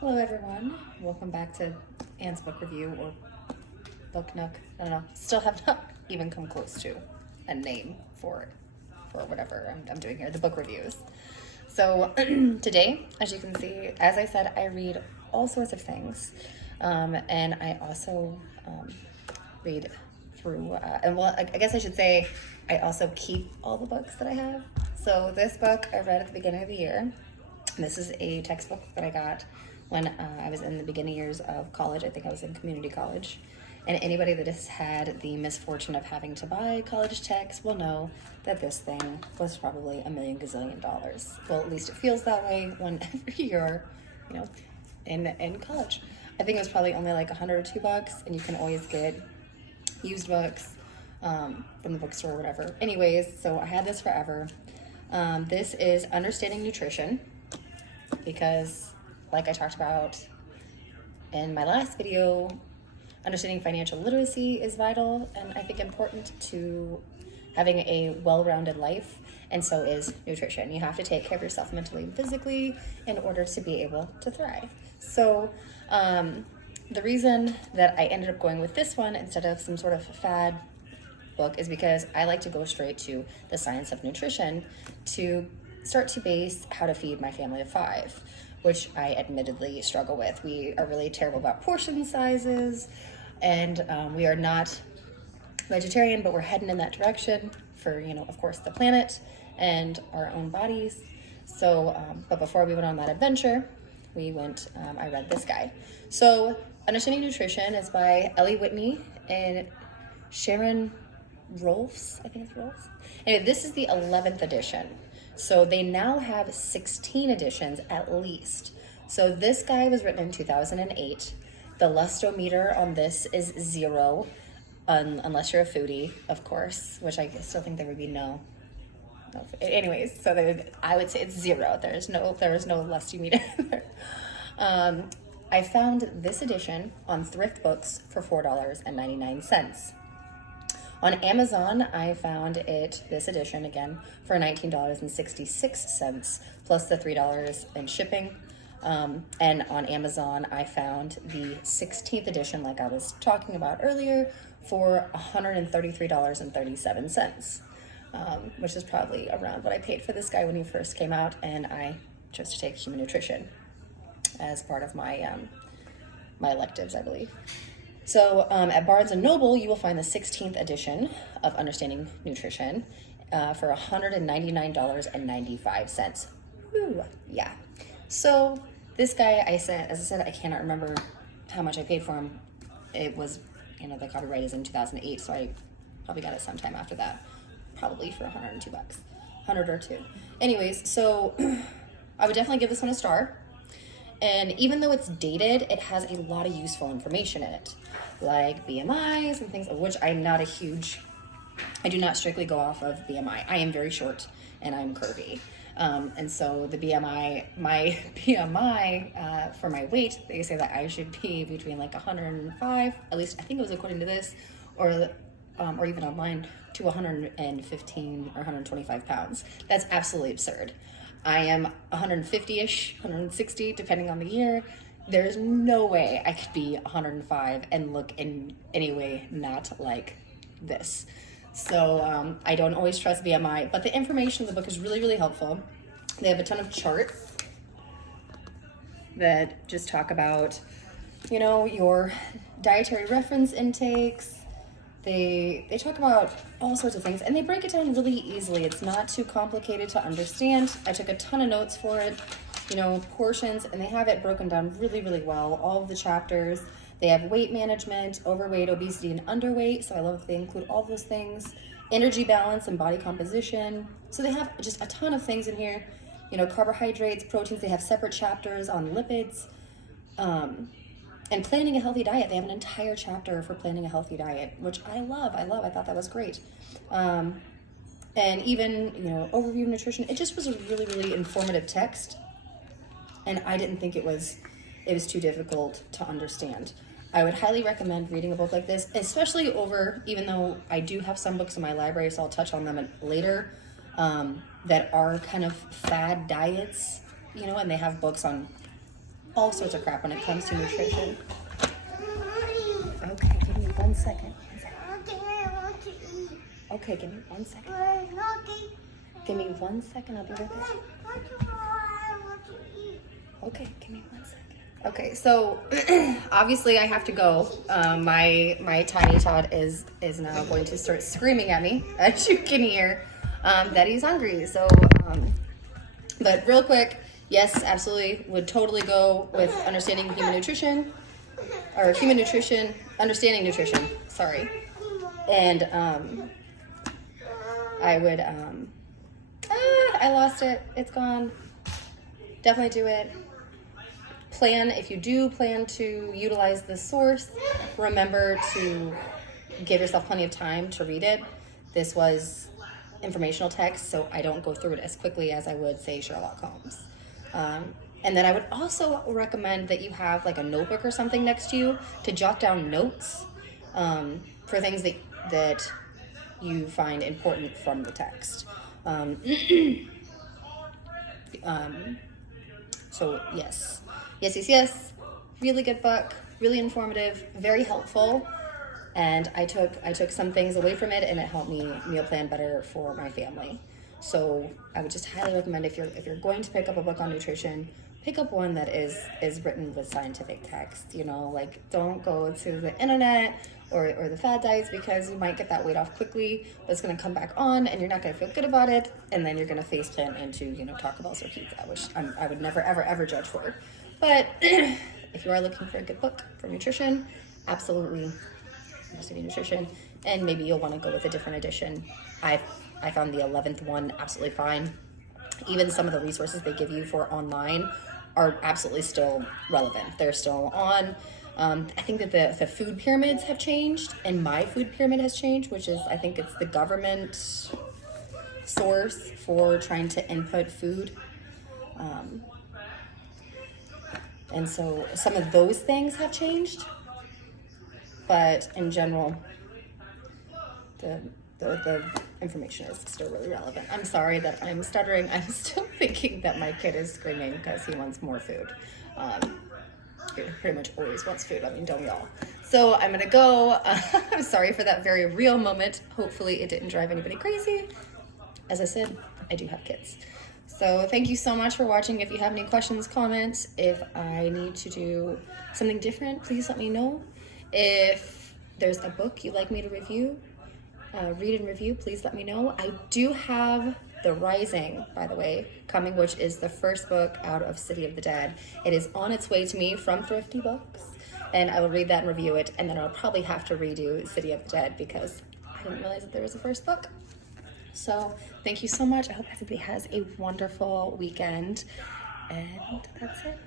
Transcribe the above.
Hello everyone, welcome back to Anne's book review or book nook. I don't know, still have not even come close to a name for whatever I'm doing here, the book reviews. So today, as you can see, as I said, I read all sorts of things, and I also read through, and well, I guess I should say, I also keep all the books that I have. So this book I read at the beginning of the year. This is a textbook that I got when I was in the beginning years of college. I think I was in community college. And anybody that has had the misfortune of having to buy college texts will know that this thing was probably $1 million gazillion. Well, at least it feels that way whenever you're, in college. I think it was probably only like $100 or $2, and you can always get used books from the bookstore or whatever. Anyways, so I had this forever. This is Understanding Nutrition, because like I talked about in my last video, understanding financial literacy is vital and I think important to having a well-rounded life, and so is nutrition. You have to take care of yourself mentally and physically in order to be able to thrive. So the reason that I ended up going with this one instead of some sort of fad book is because I like to go straight to the science of nutrition to start to base how to feed my family of 5, which I admittedly struggle with. We are really terrible about portion sizes, and we are not vegetarian, but we're heading in that direction for, of course, the planet and our own bodies. So, but before we went on that adventure, I read this guy. So, Understanding Nutrition is by Whitney and Sharon. Rolfes, I think it's Rolfes. Anyway, this is the 11th edition. So they now have 16 editions at least. So this guy was written in 2008. The lustometer on this is 0, unless you're a foodie, of course, which I still think there would be no. Anyways, so I would say it's 0. There is no lustometer. I found this edition on Thrift Books for $4.99. On Amazon, I found this edition again, for $19.66, plus the $3 in shipping. And on Amazon, I found the 16th edition, like I was talking about earlier, for $133.37, which is probably around what I paid for this guy when he first came out, and I chose to take human nutrition as part of my, my electives, I believe. So at Barnes & Noble, you will find the 16th edition of Understanding Nutrition for $199.95. Woo, yeah. So this guy, as I said, I cannot remember how much I paid for him. It was, the copyright is in 2008, so I probably got it sometime after that, probably for $102, 100 or 2. Anyways, so I would definitely give this one a star. And even though it's dated, it has a lot of useful information in it, like BMIs and things, of which I do not strictly go off of BMI. I am very short and I'm curvy. And so the BMI, my BMI for my weight, they say that I should be between like 105, at least I think it was according to this, or even online, to 115 or 125 pounds. That's absolutely absurd. I am 150-ish, 160, depending on the year. There's no way I could be 105 and look in any way not like this. So I don't always trust BMI, but the information in the book is really, really helpful. They have a ton of charts that just talk about, your dietary reference intakes. They talk about all sorts of thof things, and they break it down really easily. It's not too complicated to understand. I took a ton of notes for it, portions, and they have it broken down really, really well. All of the chapters. They have weight management, overweight, obesity, and underweight. So I love that they include all those things. Energy balance and body composition. So they have just a ton of things in here. Carbohydrates, proteins. They have separate chapters on lipids. And planning a healthy diet. They have an entire chapter for planning a healthy diet, which I love. I thought that was great. And even, overview of nutrition. It just was a really, really informative text. And I didn't think it was too difficult to understand. I would highly recommend reading a book like this, especially even though I do have some books in my library, so I'll touch on them later, that are kind of fad diets, and they have books on all sorts of crap when it comes to nutrition. Okay, give me 1 second. Okay, give me 1 second. Give me 1 second, I'll be right back. Okay, give me 1 second. Okay, so obviously I have to go. My tiny tot is now going to start screaming at me, as you can hear, that he's hungry. So, but real quick, yes, absolutely, would totally go with understanding human nutrition, or human nutrition, understanding nutrition, sorry. And I would, I lost it, it's gone. Definitely do it. Plan, if you do plan to utilize this source, remember to give yourself plenty of time to read it. This was informational text, so I don't go through it as quickly as I would, say, Sherlock Holmes. And then I would also recommend that you have like a notebook or something next to you to jot down notes for things that you find important from the text. So yes. Yes. Really good book, really informative, very helpful. And I took some things away from it, and it helped me meal plan better for my family. So I would just highly recommend, if you're going to pick up a book on nutrition, pick up one that is written with scientific text. You know, like, don't go to the internet or the fad diets, because you might get that weight off quickly, but it's going to come back on and you're not going to feel good about it, and then you're going to face plant into, you know, Taco Bell's or pizza, which I would never ever judge for. But if you are looking for a good book for nutrition, absolutely understanding nutrition, and maybe you'll want to go with a different edition. I found the 11th one absolutely fine. Even some of the resources they give you for online are absolutely still relevant. They're still on. I think that the food pyramids have changed, and my food pyramid has changed, which is, I think it's the government source for trying to input food. And so some of those things have changed, but in general, the information is still really relevant. I'm sorry that I'm stuttering. I'm still thinking that my kid is screaming because he wants more food. He pretty much always wants food. I mean, don't we all? So I'm gonna go. I'm sorry for that very real moment. Hopefully it didn't drive anybody crazy. As I said, I do have kids. So thank you so much for watching. If you have any questions, comments, if I need to do something different, please let me know. If there's a book you'd like me to review, read and review, please let me know. I do have The Rising, by the way, coming, which is the first book out of City of the Dead. It is on its way to me from Thrifty Books, and I will read that and review it, and then I'll probably have to redo City of the Dead because I didn't realize that there was a first book. So thank you so much. I hope everybody has a wonderful weekend, and that's it.